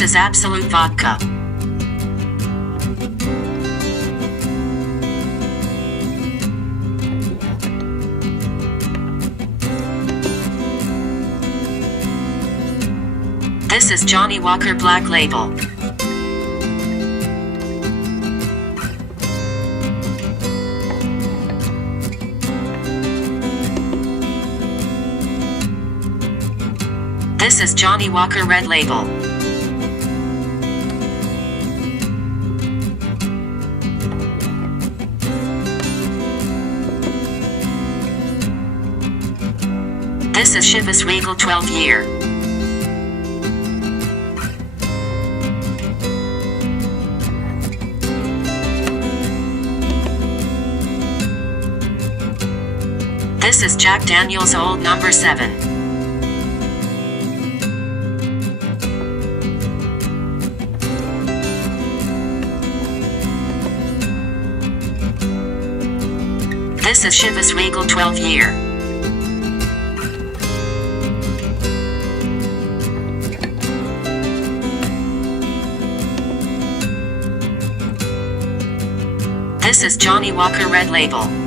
This is Absolute Vodka. This is Johnny Walker Black Label. This is Johnny Walker Red Label. This is Chivas Regal 12 Year. This is Jack Daniel's Old Number 7. This is Chivas Regal 12 Year. This is Johnny Walker Red Label.